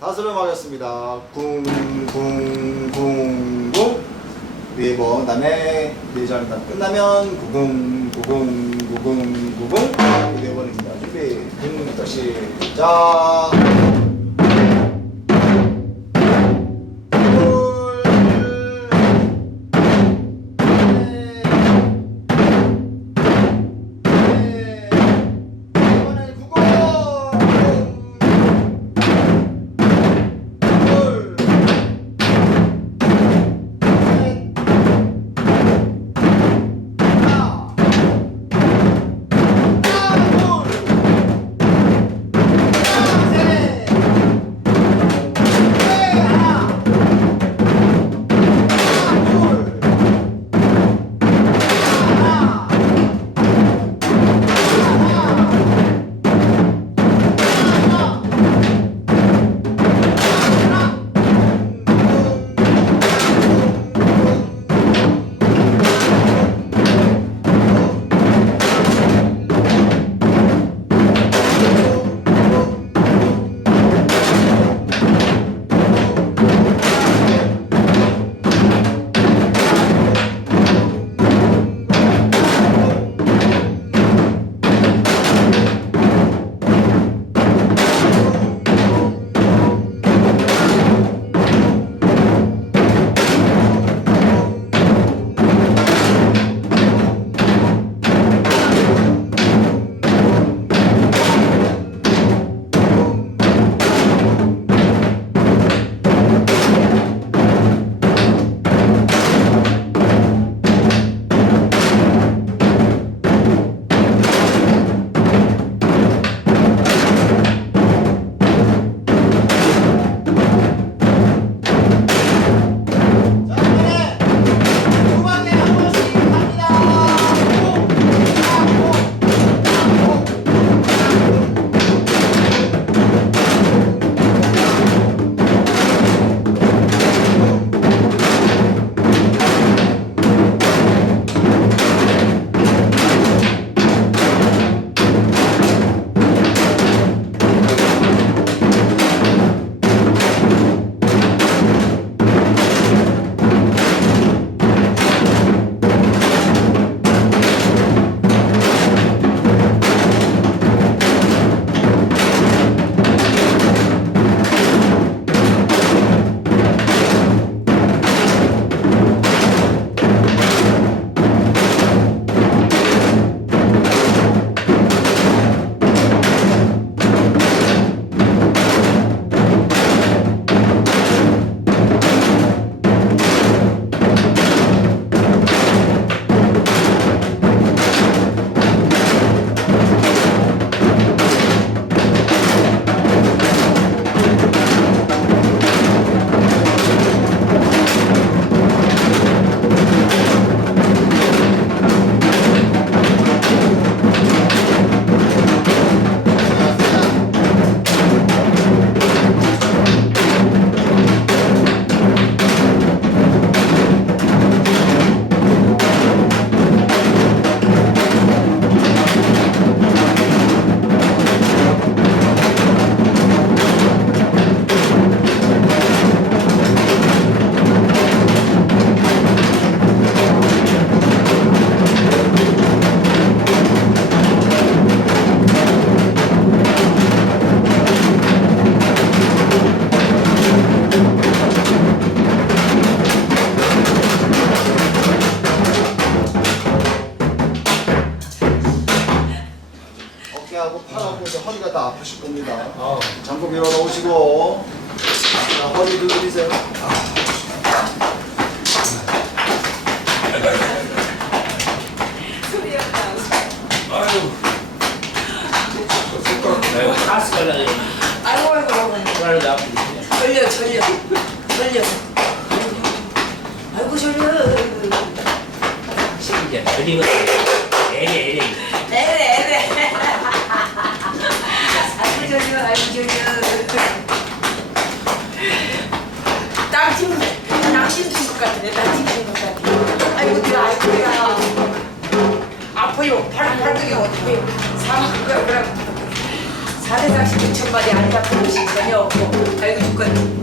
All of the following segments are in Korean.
다섯을 하겠습니다. 쿵쿵쿵쿵 네 번, 그다음에 네 장, 다 끝나면 구궁 구궁 구궁 구궁 네 번입니다. 준비, 쿵 다시 시작. 걸리면 에레 에레. 에레 에레. 아이고 절려 아이고 절려 땀팀 땀팀 것 같은데 땀팀 것 같아 아이고 내가 아이고야. 아파요. 팔 팔뚝이 어떻게 사망 그래 그래. 사대장식 천마디 안 잡히는 것이 전혀 없고. 아이고 죽겠네.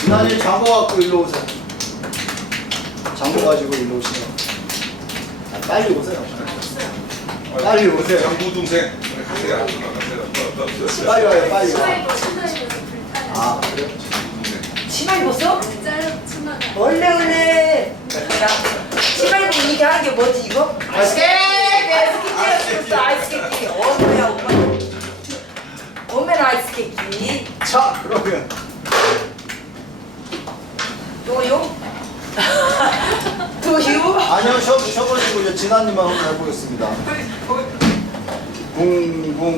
지난일 장고 갖고 일로 오세요. 장고 가지고 일로 오세요. 아, 빨리 오세요. 빨리 오세요. 장구 동생 가세요. 가세요. 빨리 와요, 빨리 와. 아, 그래요? 치마 입었어? 짧은 치마가. 원래 원래. 치마 입으면 이게 하는 게 뭐지 이거? 아이스케이크! 아이스케이크 아이스케이크. 어머야 엄마. 어머나 아이스케이크. 자, 그러면 또요? 또요? 아니요, 쉬어가지고 이제 진아님만 한번 해보겠습니다.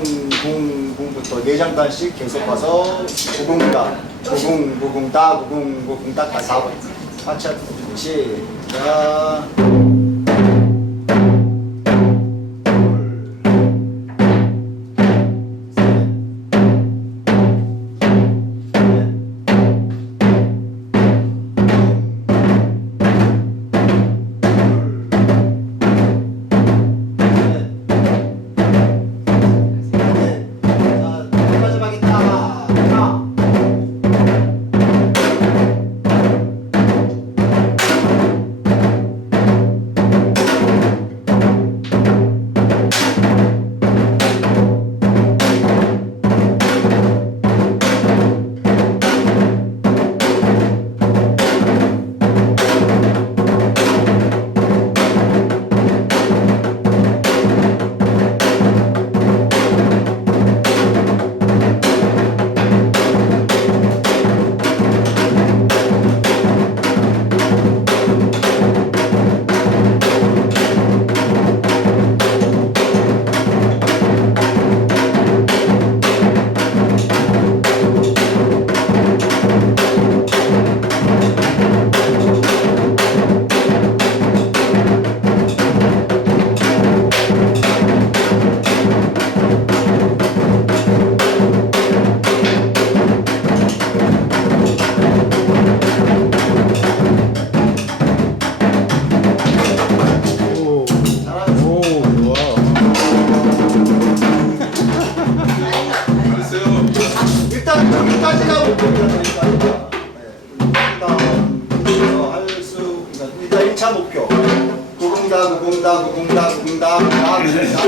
궁궁궁궁부터 네 장단씩 계속 가서 구궁다 구궁 구궁다 구궁 구궁다 다 번. 같이 할 시작.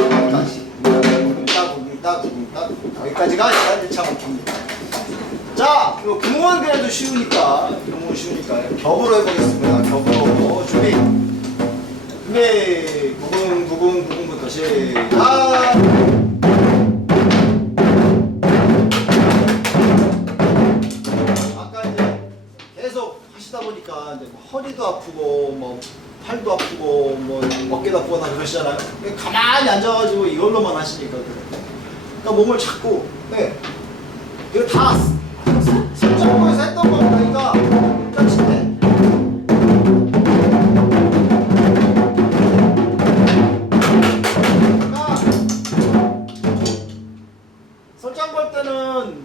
구궁다 구궁다 까지 구궁다 구궁다 구궁다 여기까지가 일단 1차 목표입니다. 자, 이거 구멍은 그래도 쉬우니까 구멍은 쉬우니까 겹으로 해보겠습니다. 겹으로 준비. 준비. 구궁 구궁 구궁부터 시작. 아까 이제 계속 하시다 보니까 이제 뭐 허리도 아프고 뭐 팔도 아프고 뭐 어깨도 아프거나 그러시잖아요. 가만히 앉아가지고 이걸로만 하시니까 그래. 그러니까 몸을 자꾸 네. 이거 다 설정에서 했던 겁니다. 그러니까 일단 침대.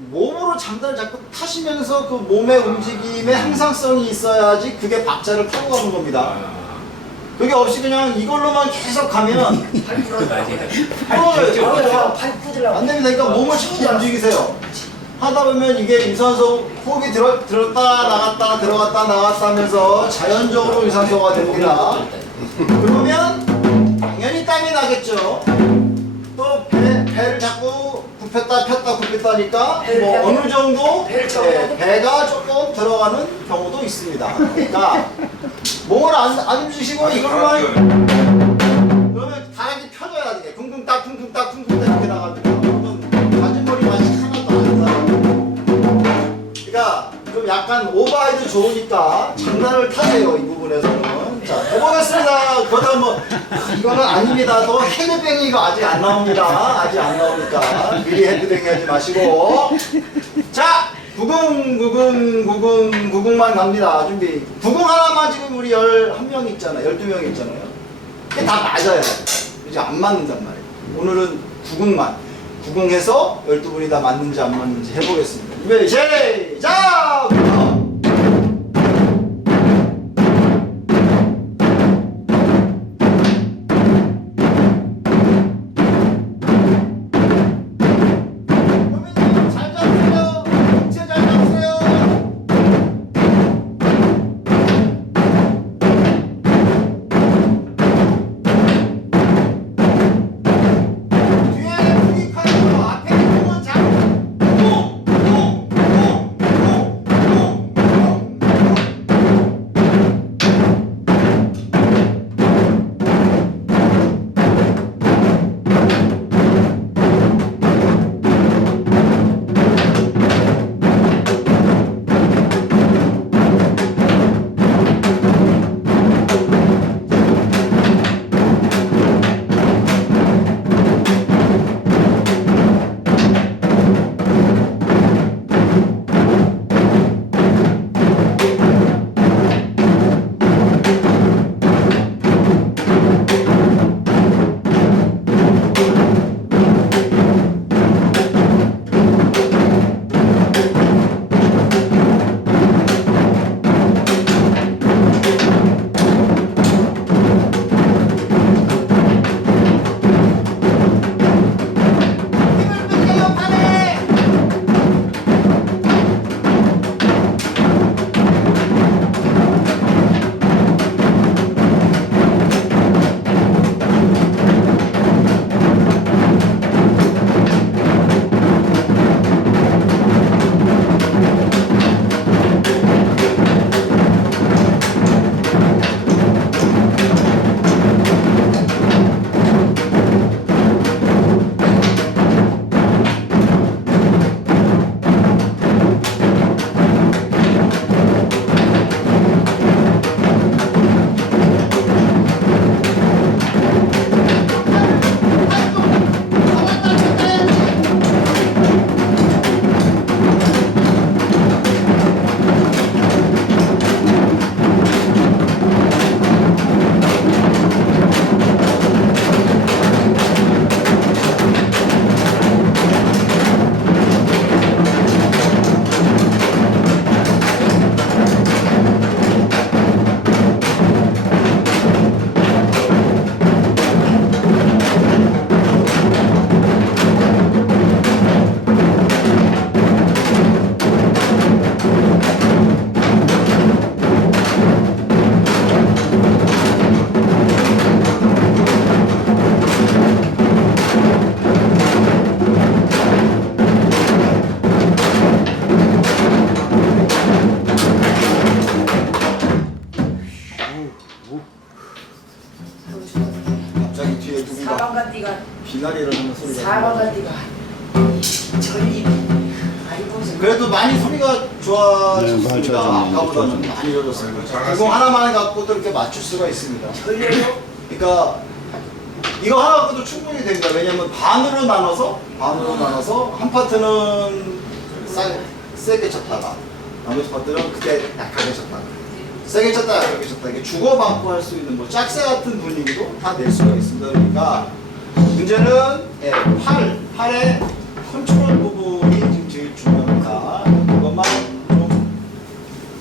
그러니까 장단을 자꾸 타시면서 그 몸의 움직임에 항상성이 있어야지 그게 박자를 타고 가는 겁니다. 그게 없이 그냥 이걸로만 계속 가면 맞아요. 부러져요. 발 끄들라고. 안 됩니다. 그러니까 몸을 자꾸 움직이세요. 하다 보면 이게 유산소 호흡이 들어, 들었다 나갔다 들어갔다 나갔다 하면서 자연적으로 유산소가 됩니다. 그러면 당연히 땀이 나겠죠. 또 배, 배를 자꾸 굽혔다 폈다 굽혔다 하니까 뭐 어느 정도 펴고 배가 조금 들어가는 경우도 있습니다. 그러니까 몸을 안, 안 움직이시고 이걸로만 그러면 다락이 펴져야 돼. 쿵쿵 딱 쿵쿵 딱 쿵쿵 딱 이렇게 머리 맛이 하나도 안 나요. 그러니까 좀 약간 오버하이도 좋으니까 장난을 타세요 이 부분에서는. 자 해보겠습니다. 그러다 뭐 이거는 아닙니다. 또 헤드뱅이 이거 아직 안 나옵니다. 아직 안 나오니까 미리 헤드뱅이 하지 마시고. 자 구궁 구궁 구궁 구궁만 갑니다. 준비. 구궁 하나만 지금 우리 11명 있잖아요. 12명 있잖아요. 이게 다 맞아야 돼. 이제 안 맞는단 말이에요. 오늘은 구궁만. 구궁해서 12분이 다 맞는지 안 맞는지 해보겠습니다. 준비, 시작! 이 좋아졌습니다. 구공 하나만 갖고도 이렇게 맞출 수가 있습니다. 그러니까 이거 하나 갖고도 충분히 됩니다. 왜냐면 반으로 나눠서 반으로 나눠서 한 파트는 싸, 세게 쳤다가 나머지 파트는 그때 약하게 쳤다가 세게 쳤다 약하게 쳤다 이게 주고받고 할 수 있는 뭐 짝새 같은 분위기도 다 낼 수가 있습니다. 그러니까 문제는 예, 팔 팔의 컨트롤 부분이 지금 제일 중요합니다. 그것만 좀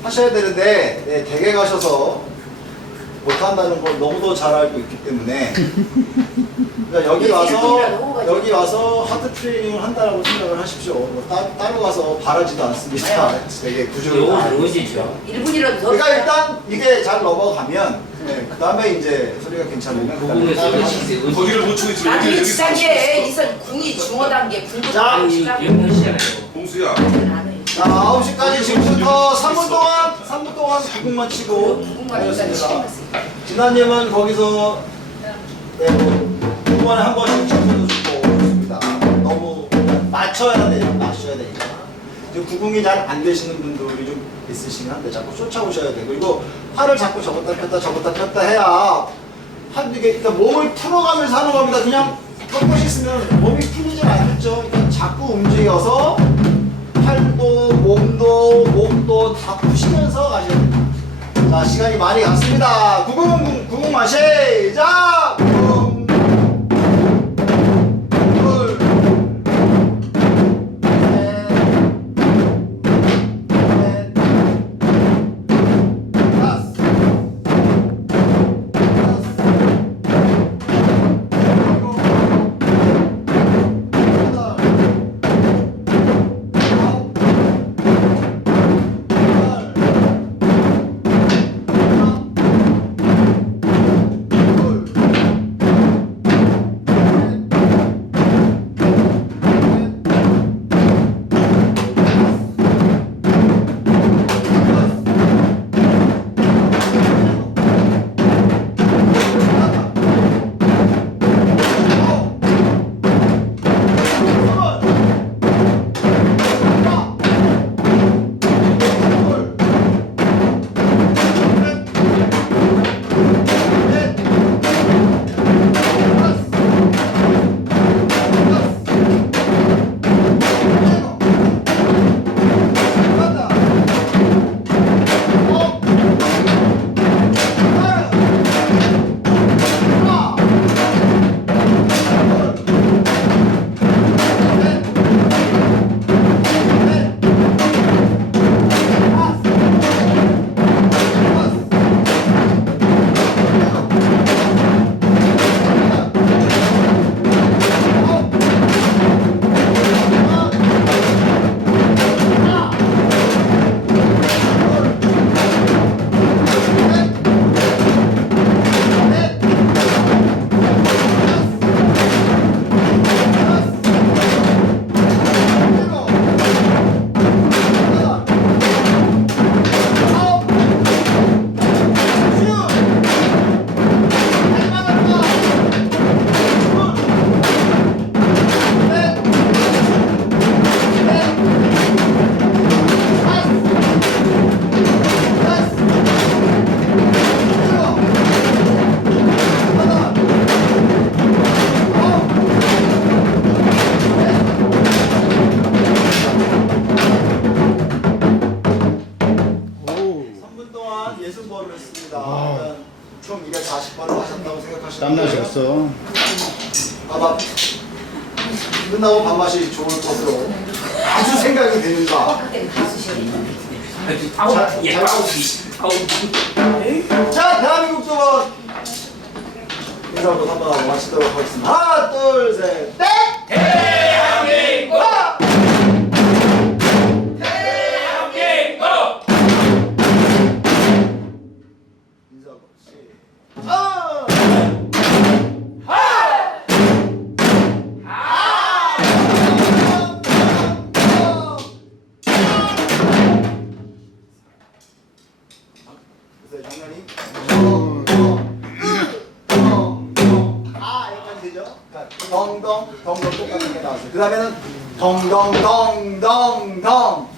하셔야 되는데 예, 댁에 가셔서 못한다는 걸 너무도 잘 알고 있기 때문에 그러니까 여기 와서 여기 와서 하드 트레이닝을 한다라고 생각을 하십시오. 뭐 따, 따로 가서 바라지도 않습니다. 되게 구조를 다 알고. 저? 1분이라도 더 그러니까 일단 이게 잘 넘어가면 네, 그 다음에 이제 소리가 괜찮으면 부분에서 그다음에 이거 따로 시세 거기를 못. 나중에 여기 지상계 이선 궁이 중어 단계 궁도 자, 단계 이 시작 영문시잖아요. 공수야. 자 9시까지 지금부터 3분 동안 3분 동안 구국만 치고 궁만 일단 하겠습니다. 진아님은 거기서 네, 뭐, 이번에 한 번씩 쳐서도 좋고 좋습니다. 너무 맞춰야 돼요. 맞춰야 되니까. 지금 구궁이 잘 안 되시는 분들이 좀 있으시긴 한데 자꾸 쫓아오셔야 되고 그리고 팔을 자꾸 접었다 폈다 접었다 폈다 해야 한 이게 그러니까 몸을 풀어가면서 하는 겁니다. 그냥 꺾고 있으면 몸이 풀리질 않겠죠. 그러니까 자꾸 움직여서 팔도 몸도 목도 다 푸시면서 가셔야 됩니다. 자 시간이 많이 갔습니다. 구궁 구궁만 시작. 아주 생각이 아우 자, 예 대한민국 쪽은 인사부터 한번 하고 마치도록 하겠습니다. 하나, 둘, 셋, 넷! 대 장난이 덩덩 아? 그러니까 덩덩 똑같은 그 다음에는 덩덩덩덩덩.